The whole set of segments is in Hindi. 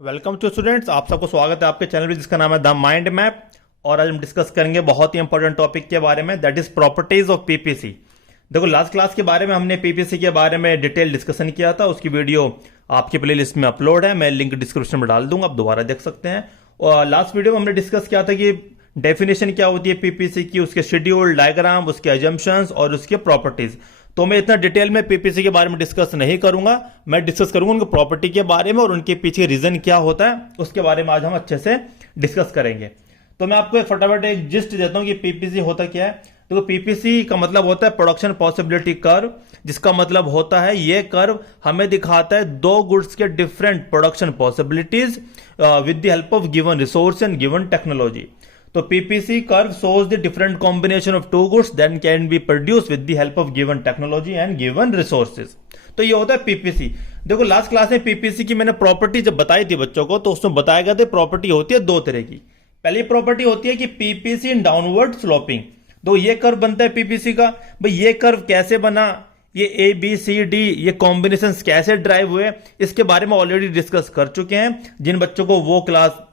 वेलकम टू स्टूडेंट्स, आप सबको स्वागत है आपके चैनल पे जिसका नाम है द माइंड मैप। और आज हम डिस्कस करेंगे बहुत ही इंपॉर्टेंट टॉपिक के बारे में, that is properties of PPC. देखो, लास्ट क्लास के बारे में हमने पीपीसी के बारे में डिटेल डिस्कशन किया था, उसकी वीडियो आपकी प्लेलिस्ट में अपलोड है, मैं लिंक डिस्क्रिप्शन में डाल दूंगा, आप दोबारा देख सकते हैं। और लास्ट वीडियो में हमने डिस्कस किया था कि डेफिनेशन क्या होती है पीपीसी की, उसके शेड्यूल, डायग्राम, उसके एजम्पशंस और उसके प्रॉपर्टीज। तो मैं इतना डिटेल में पीपीसी के बारे में डिस्कस नहीं करूंगा, मैं डिस्कस करूंगा उनकी प्रॉपर्टी के बारे में और उनके पीछे रीजन क्या होता है उसके बारे में आज हम अच्छे से डिस्कस करेंगे। तो मैं आपको फटाफट एक जिस्ट देता हूं कि पीपीसी होता क्या है। देखो, पीपीसी का मतलब होता है प्रोडक्शन पॉसिबिलिटी कर्व, जिसका मतलब होता है ये कर्व हमें दिखाता है दो गुड्स के different production possibilities with the help of given resource and given technology. तो PPC curve shows the different combination of two goods that can be produced with the help of given technology and given resources। तो ये होता है पीपीसी। देखो, लास्ट क्लास में पीपीसी की मैंने प्रॉपर्टी जब बताई थी बच्चों को, तो उसमें बताया गया था प्रॉपर्टी होती है दो तरह की। पहली प्रॉपर्टी होती है कि पीपीसी इन डाउनवर्ड स्लोपिंग। तो ये कर्व बनता है पीपीसी का। भाई, ये कर्व कैसे बना, ये ए बी सी डी ये कॉम्बिनेशन कैसे ड्राइव हुए, इसके बारे में ऑलरेडी डिस्कस कर चुके हैं। जिन बच्चों को वो क्लास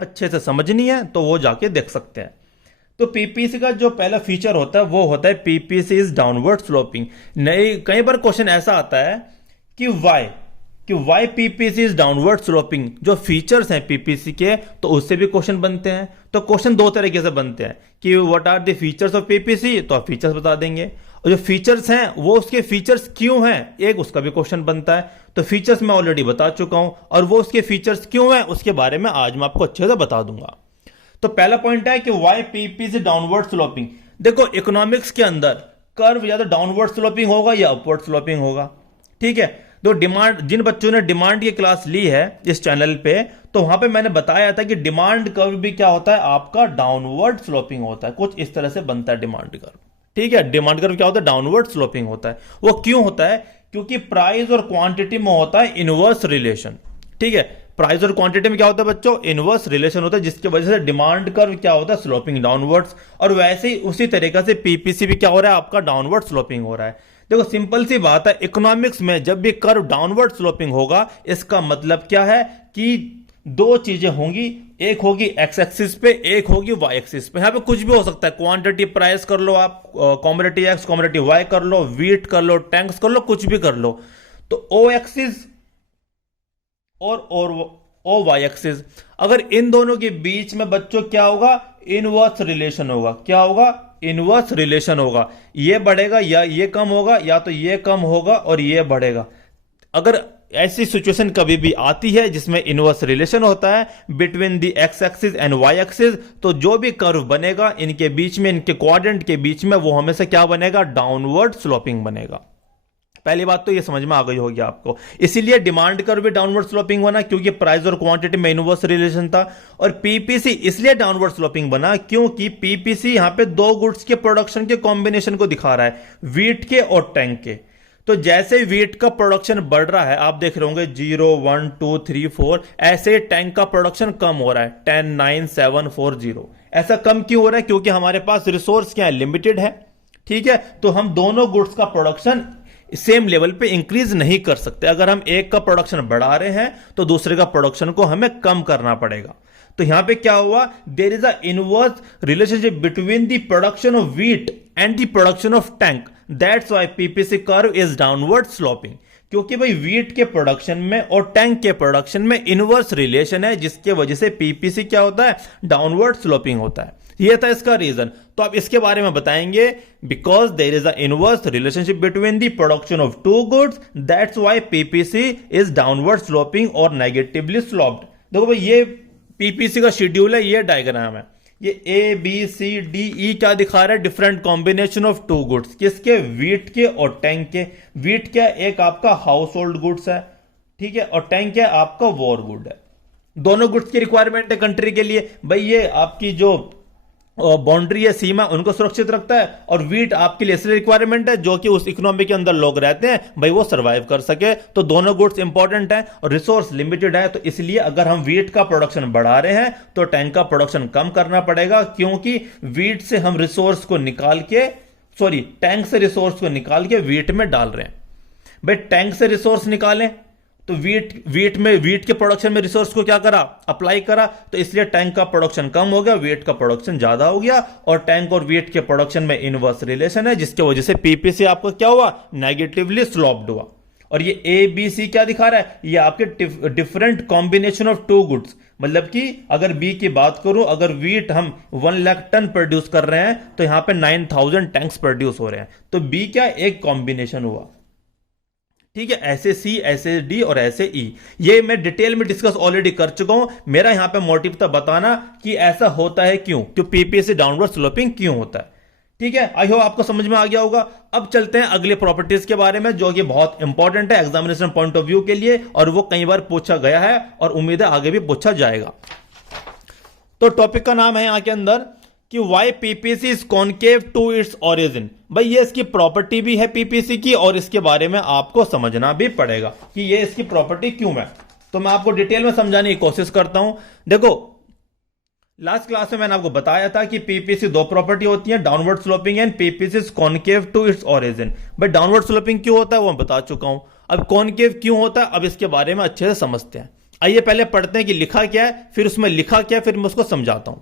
अच्छे से समझनी है तो वो जाके देख सकते हैं। तो पीपीसी का जो पहला फीचर होता है वो होता है पीपीसी इज डाउनवर्ड स्लोपिंग। नहीं, कई बार क्वेश्चन ऐसा आता है कि why PPC is downward sloping. जो फीचर्स हैं पीपीसी के, तो उससे भी क्वेश्चन बनते हैं। तो क्वेश्चन दो तरीके से बनते हैं कि what are the features of PPC, तो आप फीचर्स बता देंगे, और जो फीचर्स हैं वो उसके फीचर्स क्यों हैं, एक उसका भी क्वेश्चन बनता है। तो फीचर्स मैं ऑलरेडी बता चुका हूं और वो उसके फीचर्स क्यों हैं उसके बारे में आज मैं आपको अच्छे से बता दूंगा। तो पहला पॉइंट है कि वाई पीपीसी डाउनवर्ड स्लोपिंग। देखो, इकोनॉमिक्स के अंदर कर्व या तो डाउनवर्ड स्लोपिंग होगा या अपवर्ड स्लोपिंग होगा, ठीक है। तो डिमांड, जिन बच्चों ने डिमांड की क्लास ली है इस चैनल पे, तो वहां पे मैंने बताया था कि डिमांड कर्व भी क्या होता है आपका, डाउनवर्ड स्लोपिंग होता है। कुछ इस तरह से बनता है डिमांड कर्व, ठीक है। डिमांड कर्व क्या होता है, डाउनवर्ड स्लोपिंग होता है। वो क्यों होता है, क्योंकि प्राइस और क्वांटिटी में होता है इनवर्स रिलेशन, ठीक है। प्राइस और क्वांटिटी में क्या होता है बच्चों, इनवर्स रिलेशन होता है, जिसकी वजह से डिमांड कर्व क्या होता है, स्लोपिंग डाउनवर्ड्स। और वैसे ही उसी तरीके से पीपीसी भी क्या हो रहा है आपका, डाउनवर्ड स्लोपिंग हो रहा है। देखो, सिंपल सी बात है, इकोनॉमिक्स में जब भी कर्व डाउनवर्ड स्लोपिंग होगा, इसका मतलब क्या है कि दो चीजें होंगी, एक होगी एक्स एक्सिस पे, एक होगी वाई एक्सिस पे। यहां पे कुछ भी हो सकता है, क्वांटिटी प्राइस कर लो आप, कॉमोडिटी एक्स कॉमोडिटी वाई कर लो, वीट कर लो, टैंक्स कर लो, कुछ भी कर लो। तो ओ एक्सिस और ओ वाई एक्सिस, अगर इन दोनों के बीच में बच्चों क्या होगा, इनवर्स रिलेशन होगा। क्या होगा, इनवर्स रिलेशन होगा। ये बढ़ेगा या ये कम होगा, या तो ये कम होगा और ये बढ़ेगा। अगर ऐसी सिचुएशन कभी भी आती है जिसमें इनवर्स रिलेशन होता है between the X axis and Y axis, तो जो भी कर्व बनेगा इनके बीच में, इनके क्वाड्रेंट के बीच में, वो हमेशा क्या बनेगा, डाउनवर्ड स्लोपिंग बनेगा। पहली बात तो ये समझ में आ गई होगी आपको। इसीलिए डिमांड कर्व भी डाउनवर्ड स्लोपिंग बना, क्योंकि प्राइस और क्वांटिटी में इनवर्स रिलेशन था। और पीपीसी इसलिए डाउनवर्ड स्लोपिंग बना क्योंकि पीपीसी यहां पे दो गुड्स के प्रोडक्शन के कॉम्बिनेशन को दिखा रहा है, वीट के और टैंक के। तो जैसे वीट का प्रोडक्शन बढ़ रहा है, आप देख रहे होंगे 0 1 2 3 4, ऐसे टैंक का प्रोडक्शन कम हो रहा है 10 9 7 4 0। ऐसा कम क्यों हो रहा है, क्योंकि हमारे पास रिसोर्स क्या है, लिमिटेड है, ठीक है। तो हम दोनों गुड्स का प्रोडक्शन सेम लेवल पे इंक्रीज नहीं कर सकते। अगर हम एक का प्रोडक्शन बढ़ा रहे हैं तो दूसरे का प्रोडक्शन को हमें कम करना पड़ेगा। तो यहां पे क्या हुआ, there is a inverse relationship between the production of wheat and the production of tank. That's why PPC curve is downward sloping, क्योंकि भाई व्हीट के प्रोडक्शन में और टैंक के प्रोडक्शन में इनवर्स रिलेशन है, जिसके वजह से पीपीसी क्या होता है, डाउनवर्ड स्लोपिंग होता है। ये था इसका रीजन। तो आप इसके बारे में बताएंगे, because there is a inverse relationship between the production of two goods, that's why PPC is downward sloping और नेगेटिवली स्लोप्ड। देखो भाई, ये पीपीसी का शेड्यूल है, ये डायग्राम है, ये A B C D E क्या दिखा रहा है, different combination of two goods, किसके, वीट के और टैंक के। वीट क्या, एक आपका हाउस होल्ड गुड्स है, ठीक है, और टैंक क्या आपका वॉर गुड है। दोनों गुड्स की रिक्वायरमेंट है कंट्री के लिए। भाई, ये आपकी जो बाउंड्री है, सीमा, उनको सुरक्षित रखता है, और वीट आपके लिए इसलिए रिक्वायरमेंट है जो कि उस इकोनॉमी के अंदर लोग रहते हैं, भाई वो सरवाइव कर सके। तो दोनों गुड्स इंपॉर्टेंट है और रिसोर्स लिमिटेड है। तो इसलिए अगर हम वीट का प्रोडक्शन बढ़ा रहे हैं तो टैंक का प्रोडक्शन कम करना पड़ेगा, क्योंकि वीट से हम रिसोर्स को निकाल के, टैंक से रिसोर्स को निकाल के वीट में डाल रहे हैं। भाई, टैंक से रिसोर्स निकालें तो वीट के प्रोडक्शन में रिसोर्स को क्या करा, अप्लाई करा, तो इसलिए टैंक का प्रोडक्शन कम हो गया, वीट का प्रोडक्शन ज्यादा हो गया, और टैंक और वीट के प्रोडक्शन में इनवर्स रिलेशन है, जिसकी वजह से पीपीसी आपको क्या हुआ, नेगेटिवली स्लोप्ड हुआ। और ये ए बी सी क्या दिखा रहा है, ये आपके different combination of two goods, मतलब कि अगर बी की बात करूं, अगर वीट हम 1 लाख टन प्रोड्यूस कर रहे हैं तो यहां पे 9000 टैंक्स प्रोड्यूस हो रहे हैं, तो बी क्या एक कॉम्बिनेशन हुआ। ठीक है, ऐसे सी, ऐसे डी और ऐसे ई, ये मैं डिटेल में डिस्कस ऑलरेडी कर चुका हूं। मेरा यहां पे मोटिव था बताना कि ऐसा होता है क्यों पीपीसी डाउनवर्ड स्लोपिंग क्यों होता है। ठीक है, आई होप आपको समझ में आ गया होगा। अब चलते हैं अगले प्रॉपर्टीज के बारे में, जो कि बहुत इंपॉर्टेंट है एग्जामिनेशन पॉइंट ऑफ व्यू के लिए, और वो कई बार पूछा गया है और उम्मीद है आगे भी पूछा जाएगा। तो टॉपिक का नाम है यहां के अंदर कि why PPC is concave to its origin. भाई ये इसकी प्रॉपर्टी भी है पीपीसी की, और इसके बारे में आपको समझना भी पड़ेगा कि ये इसकी प्रॉपर्टी क्यों है। तो मैं आपको डिटेल में समझाने की कोशिश करता हूं। देखो, लास्ट क्लास में मैंने आपको बताया था कि पीपीसी दो प्रॉपर्टी होती है, downward sloping and PPC is concave to its origin. भाई डाउनवर्ड स्लोपिंग क्यों होता है वो मैं बता चुका हूं, अब कॉनकेव क्यों होता है अब इसके बारे में अच्छे से समझते हैं। आइए पहले पढ़ते हैं कि लिखा क्या है, फिर उसमें लिखा क्या है, फिर मैं उसको समझाता हूं।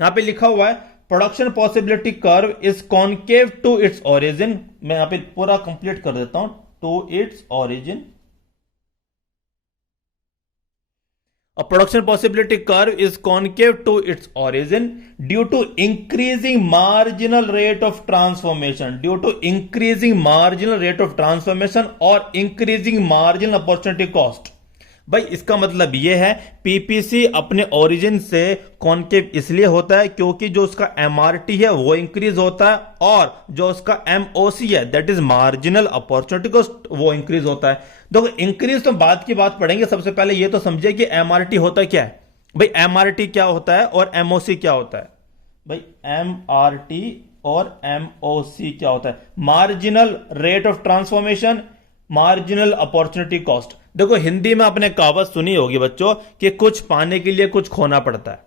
यहां पे लिखा हुआ है production possibility curve is concave to its origin. मैं यहां पे पूरा कंप्लीट कर देता हूं, to its origin. A production possibility curve is concave to its origin due to increasing marginal rate of transformation, due to increasing marginal rate of transformation or increasing marginal opportunity cost। भाई इसका मतलब यह है पीपीसी अपने ओरिजिन से कॉनकेव इसलिए होता है क्योंकि जो उसका एमआरटी है वो इंक्रीज होता है, और जो उसका एमओसी है that is marginal opportunity cost वो इंक्रीज होता है। देखो इंक्रीज तो बाद की बात पढ़ेंगे, सबसे पहले ये तो समझे कि एमआरटी होता क्या है। भाई एमआरटी क्या होता है और एमओसी क्या होता है। भाई एमआरटी और एमओसी क्या होता है, marginal rate of transformation, marginal opportunity cost. देखो हिंदी में आपने कहावत सुनी होगी बच्चों कि कुछ पाने के लिए कुछ खोना पड़ता है,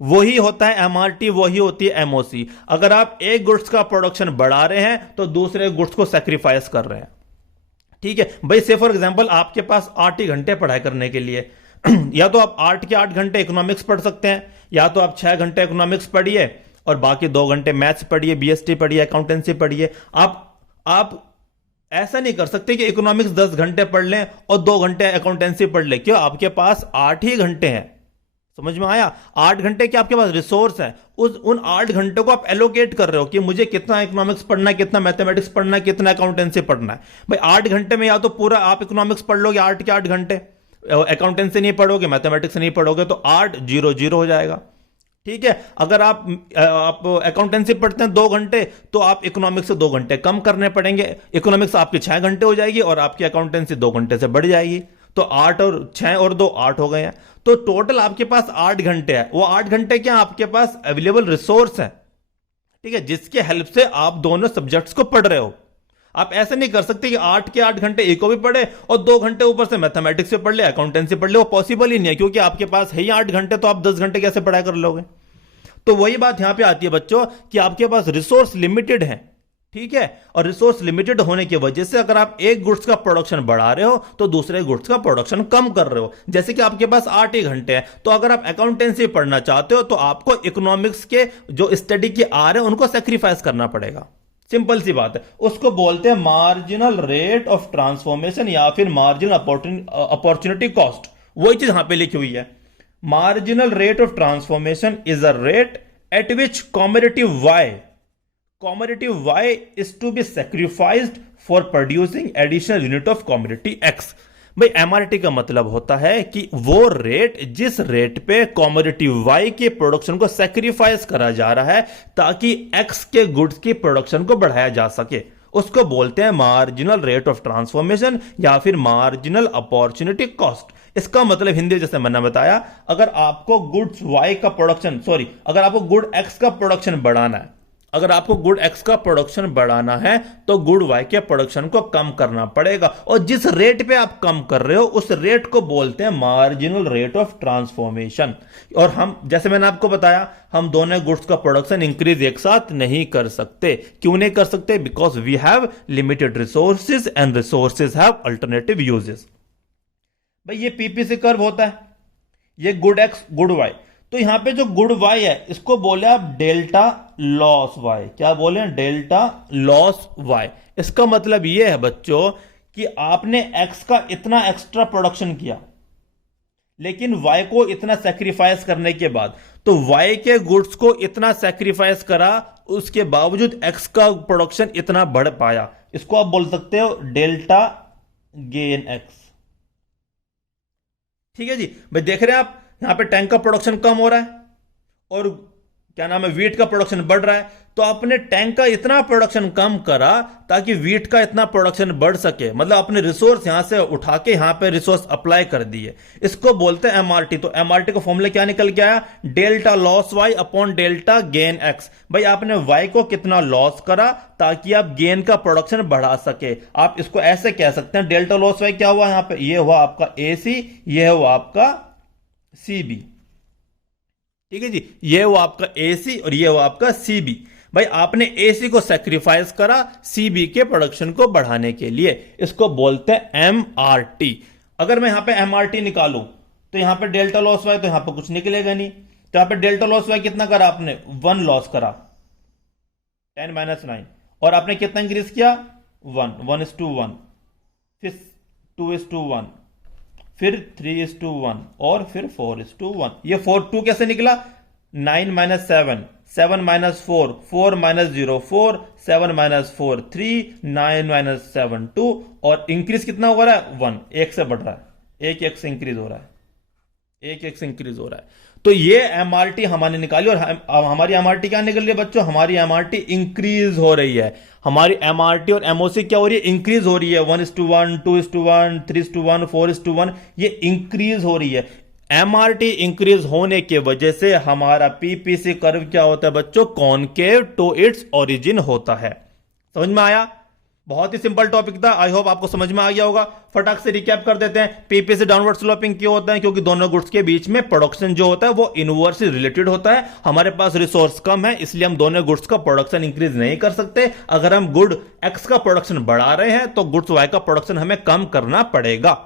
वही होता है एमआरटी, वही होती है एमओसी। अगर आप एक गुड्स का प्रोडक्शन बढ़ा रहे हैं तो दूसरे गुड्स को सैक्रिफाइस कर रहे हैं। ठीक है भाई, से फॉर एग्जांपल आपके पास 8 ही घंटे पढ़ाई करने के लिए या तो आप 8 के 8 घंटे इकोनॉमिक्स पढ़ सकते हैं, या तो आप 6 घंटे इकोनॉमिक्स पढ़िए और बाकी 2 घंटे मैथ्स पढ़िए, बीएसटी पढ़िए, अकाउंटेंसी पढ़िए। आप ऐसा नहीं कर सकते कि इकोनॉमिक्स 10 घंटे पढ़ लें और 2 घंटे अकाउंटेंसी पढ़ लें। क्यों, आपके पास 8 ही घंटे हैं। समझ में आया, 8 घंटे के आपके पास रिसोर्स है, उन 8 घंटों को आप एलोकेट कर रहे हो कि मुझे कितना इकोनॉमिक्स पढ़ना है, कितना मैथमेटिक्स पढ़ना है, कितना अकाउंटेंसी पढ़ना है। भाई 8 घंटे में या तो पूरा आप इकोनॉमिक्स पढ़ लोगे 8 के 8 घंटे, अकाउंटेंसी नहीं पढ़ोगे, मैथमेटिक्स नहीं पढ़ोगे, तो 8 0 0 हो जाएगा। ठीक है, अगर आप अकाउंटेंसी पढ़ते हैं 2 घंटे तो आप इकोनॉमिक्स से 2 घंटे कम करने पड़ेंगे। इकोनॉमिक्स आपके 6 घंटे हो जाएगी और आपकी अकाउंटेंसी 2 घंटे से बढ़ जाएगी, तो 8 और 6 और 2 8 हो गए हैं। तो टोटल आपके पास 8 घंटे है। वो 8 घंटे क्या आपके पास अवेलेबल रिसोर्स है, ठीक है, जिसके हेल्प से आप दोनों सब्जेक्ट्स को पढ़ रहे हो। आप ऐसे नहीं कर सकते कि 8 के 8 घंटे एक को भी पढ़े और 2 घंटे ऊपर से मैथमेटिक्स से पढ़ ले, अकाउंटेंसी पढ़ ले, वो पॉसिबल ही नहीं है, क्योंकि आपके पास है ही 8 घंटे, तो आप 10 घंटे कैसे पढ़ाई कर लोगे। तो वही बात यहां पे आती है बच्चों कि आपके पास रिसोर्स लिमिटेड है। ठीक है, और रिसोर्स लिमिटेड होने की वजह से अगर आप एक गुड्स का प्रोडक्शन बढ़ा रहे हो तो दूसरे गुड्स का प्रोडक्शन कम कर रहे हो। जैसे कि आपके पास 8 ही घंटे हैं, तो अगर आप अकाउंटेंसी पढ़ना चाहते हो तो आपको इकोनॉमिक्स के जो स्टडी के आर है उनको सेक्रीफाइस करना पड़ेगा। सिंपल सी बात है, उसको बोलते हैं मार्जिनल रेट ऑफ ट्रांसफॉर्मेशन या फिर मार्जिनल अपॉर्चुनिटी कॉस्ट। वही चीज यहां पे लिखी हुई है, marginal rate of transformation is a rate at which commodity Y is to be sacrificed for producing additional unit of commodity X। भाई एमआरटी का मतलब होता है कि वो रेट जिस रेट पे कॉमोडिटी Y के प्रोडक्शन को सैक्रिफाइस करा जा रहा है ताकि X के गुड्स की प्रोडक्शन को बढ़ाया जा सके, उसको बोलते हैं मार्जिनल रेट ऑफ ट्रांसफॉर्मेशन या फिर मार्जिनल अपॉर्चुनिटी कॉस्ट। इसका मतलब हिंदी जैसे मैंने बताया, अगर आपको गुड्स Y का प्रोडक्शन अगर आपको गुड X का प्रोडक्शन बढ़ाना है, अगर आपको गुड X का प्रोडक्शन बढ़ाना है तो गुड Y के प्रोडक्शन को कम करना पड़ेगा, और जिस रेट पे आप कम कर रहे हो उस रेट को बोलते हैं मार्जिनल रेट ऑफ ट्रांसफॉर्मेशन। और हम जैसे मैंने आपको बताया, हम दोनों गुड्स का प्रोडक्शन इंक्रीज एक साथ नहीं कर सकते। क्यों नहीं कर सकते? Because we have limited resources and resources have alternative uses. भाई ये पीपीसी कर्व होता है, ये गुड एक्स गुड वाई। तो यहां पे जो गुड वाई है इसको बोले आप डेल्टा लॉस वाई। क्या बोले? Delta loss Y. इसका मतलब ये है बच्चों कि आपने एक्स का इतना एक्स्ट्रा प्रोडक्शन किया, लेकिन वाई को इतना सेक्रीफाइस करने के बाद, तो वाई के गुड्स को इतना सेक्रीफाइस करा, उसके बावजूद एक्स का प्रोडक्शन इतना बढ़ पाया। इसको आप बोल सकते हो डेल्टा गेन एक्स। ठीक है जी। भाई देख रहे हैं आप यहां पे टैंक का प्रोडक्शन कम हो रहा है और क्या नाम है, वीट का प्रोडक्शन बढ़ रहा है। तो आपने टैंक का इतना प्रोडक्शन कम करा ताकि वीट का इतना प्रोडक्शन बढ़ सके, मतलब अपने रिसोर्स यहां से उठा के यहां पे रिसोर्स अप्लाई कर दिए। इसको बोलते हैं एमआरटी। तो एमआरटी का फॉर्मूला क्या निकल के आया? Delta loss Y upon delta gain X. भाई आपने वाई को कितना लॉस करा ताकि आप गेन का प्रोडक्शन बढ़ा सके। आप इसको ऐसे कह सकते हैं, डेल्टा लॉस वाई क्या हुआ यहां पर? ये हुआ आपका एसी, ये हुआ आपका सीबी। ठीक है जी, ये हुआ आपका एसी और ये हुआ आपका सीबी। भाई आपने एसी को सेक्रीफाइस करा सीबी के प्रोडक्शन को बढ़ाने के लिए। इसको बोलते हैं एमआरटी। अगर मैं यहां पे एमआरटी निकालूं तो यहां पे डेल्टा लॉस वाई, तो यहां पे कुछ निकलेगा नहीं। तो यहां पे डेल्टा लॉस वाई कितना करा आपने? 1 लॉस करा, 10 - 9। और आपने कितना इंक्रीज किया? 1, 1:1, फिर 2:1, फिर 3:1 और फिर 4:1। ये 2 कैसे निकला? 9 - 7, 7 - 4, 4 - 0, 4, 7 - 4, 3, 9 - 7, 2। और इंक्रीज कितना हो रहा है? 1, 1 से बढ़ रहा है, 1 से इंक्रीज हो रहा है, 1 से इंक्रीज हो रहा है। तो ये एमआरटी हमारे निकाली। और हमारी एमआरटी क्या निकल रही है बच्चों? हमारी एमआरटी इंक्रीज हो रही है। हमारी एमआरटी और एमओसी क्या हो रही है? इंक्रीज हो रही है। 1:1, 2:1, 3:1, 4:1, ये इंक्रीज हो रही है। एमआरटी इंक्रीज होने की वजह से हमारा पीपीसी कर्व क्या होता है बच्चों? कॉनकेव टू इट्स ओरिजिन होता है। समझ में आया? बहुत ही सिंपल टॉपिक था, आई होप आपको समझ में आ गया होगा। फटाक से रिकैप कर देते हैं। पीपीसी डाउनवर्ड स्लोपिंग क्यों होता है? क्योंकि दोनों गुड्स के बीच में प्रोडक्शन जो होता है वो इनवर्सली रिलेटेड होता है। हमारे पास रिसोर्स कम है, इसलिए हम दोनों गुड्स का प्रोडक्शन इंक्रीज नहीं कर सकते। अगर हम गुड एक्स का प्रोडक्शन बढ़ा रहे हैं तो गुड्स वाई का प्रोडक्शन हमें कम करना पड़ेगा,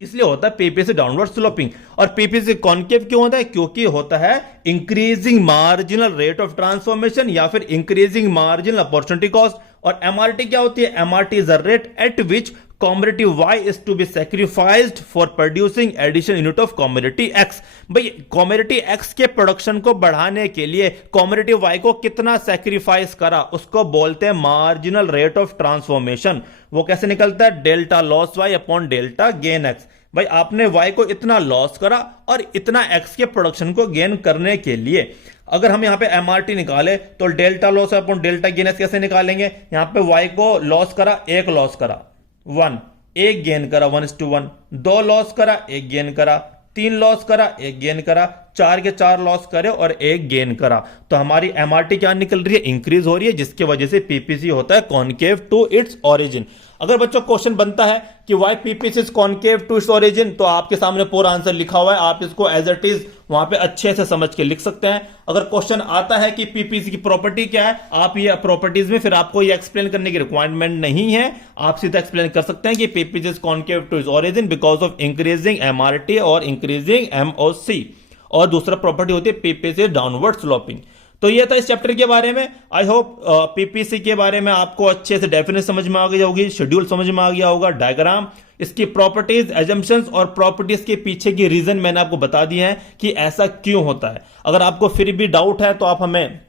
इसलिए होता है पीपीसी डाउनवर्ड स्लोपिंग। और पीपीसी कॉनकेव क्यों होता है? क्योंकि होता है increasing marginal rate of transformation या फिर इंक्रीजिंग मार्जिनल अपॉर्चुनिटी कॉस्ट। और एमआरटी क्या होती है? MRT is the rate at which commodity Y is to be sacrificed for producing additional unit of commodity X। भाई commodity X के प्रोडक्शन को बढ़ाने के लिए commodity Y को कितना सैक्रिफाइस करा, उसको बोलते हैं मार्जिनल रेट ऑफ ट्रांसफॉर्मेशन। वो कैसे निकलता है? Delta loss Y upon delta gain X। भाई आपने Y को इतना लॉस करा और इतना X के प्रोडक्शन को गेन करने के लिए। अगर हम यहां पे एमआरटी निकाले तो delta loss upon delta gain x कैसे निकालेंगे? यहां पे Y को लॉस करा, 1 लॉस करा, 1, 1 गेन करा, 1:1, 2 लॉस करा, 1 गेन करा, 3 लॉस करा, 1 गेन करा, 4 के 4 लॉस करे और 1 गेन करा। तो हमारी एमआरटी क्या निकल रही है? इंक्रीज हो रही है, जिसकी वजह से पीपीसी होता है कॉनकेव टू इट्स ओरिजिन। अगर बच्चों क्वेश्चन बनता है कि why PPC is concave to its origin, तो आपके सामने पूरा आंसर लिखा हुआ है, आप इसको एज इट इज वहां पे अच्छे से समझ के लिख सकते हैं। अगर क्वेश्चन आता है कि पीपीसी की प्रॉपर्टी क्या है, आप ये प्रॉपर्टीज में फिर आपको ये एक्सप्लेन करने की रिक्वायरमेंट नहीं है, आप सीधा एक्सप्लेन कर सकते हैं कि PPC is concave to its origin because of increasing MRT और इंक्रीजिंग एमओसी। और दूसरा प्रॉपर्टी होती है पीपीसी डाउनवर्ड स्लोपिंग। तो ये था इस चैप्टर के बारे में। आई होप पीपीसी के बारे में आपको अच्छे से डेफिनेशन समझ में आ गई होगी, शेड्यूल समझ में आ गया होगा, डायग्राम, इसकी प्रॉपर्टीज, एजम्पशंस और प्रॉपर्टीज के पीछे की रीजन मैंने आपको बता दिए हैं कि ऐसा क्यों होता है। अगर आपको फिर भी डाउट है तो आप हमें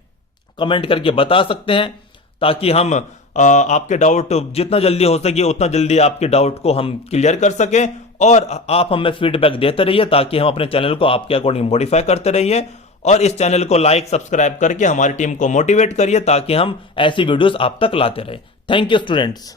कमेंट करके बता सकते हैं, ताकि हम आपके डाउट जितना जल्दी हो सके उतना जल्दी आपके डाउट को हम क्लियर कर सकें। और आप हमें फीडबैक देते रहिए ताकि हम अपने चैनल को आपके अकॉर्डिंग मॉडिफाई करते रहिए। और इस चैनल को लाइक, सब्सक्राइब करके हमारी टीम को मोटिवेट करिए ताकि हम ऐसी वीडियोस आप तक लाते रहे। Thank you students.